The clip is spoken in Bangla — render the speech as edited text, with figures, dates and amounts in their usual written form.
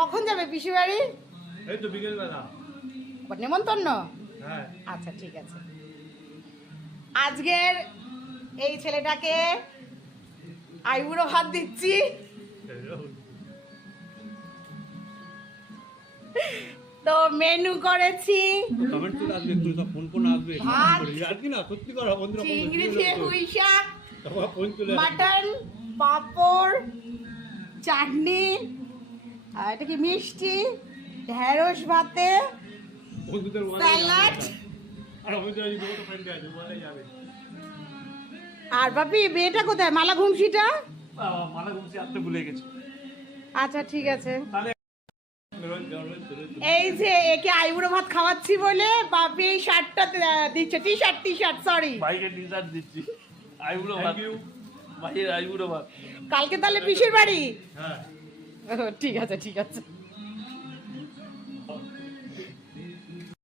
কখন যাবে পিসি বাড়ি? এই তো বিকেল বেলা। নেমন্তন্ন? হ্যাঁ। আচ্ছা ঠিক আছে। আজকের এই ছেলেটাকে আইবুড়ো ভাত দিচ্ছি। তো মেনু করেছি কমেন্ট করে আসবে, তুই তো ফোন কোন আসবে ভাত, আর কি না সত্যি কথা বন্ধুরা, চিংড়ি দিয়ে পুঁই শাক, ফোন চলে মাটন, পাঁপড়, চাটনি, আর এটা কি মিষ্টি, ঢেঁড়স ভাতে, বন্ধুদের স্যালাড। আর আমাদের এই দুটো ফ্রেন্ড আছে বলে যাবে। আর বাপি মেয়েটা কোথায়? মালা ঘুমসিটা? মালা ঘুমছি আনতে ভুলে গেছি। আচ্ছা ঠিক আছে। তাহলে এই যে একে আইবুড়ো ভাত খাওয়াচ্ছি বলে বাপি এই শার্টটা দিচ্ছে, টি শার্ট সরি। ভাইকে টি-শার্ট দিচ্ছি। আইবুড়ো ভাত। ভাইয়ের আইবুড়ো ভাত। কালকে তাহলে পিসির বাড়ি? হ্যাঁ ও, ঠিক আছে ঠিক আছে।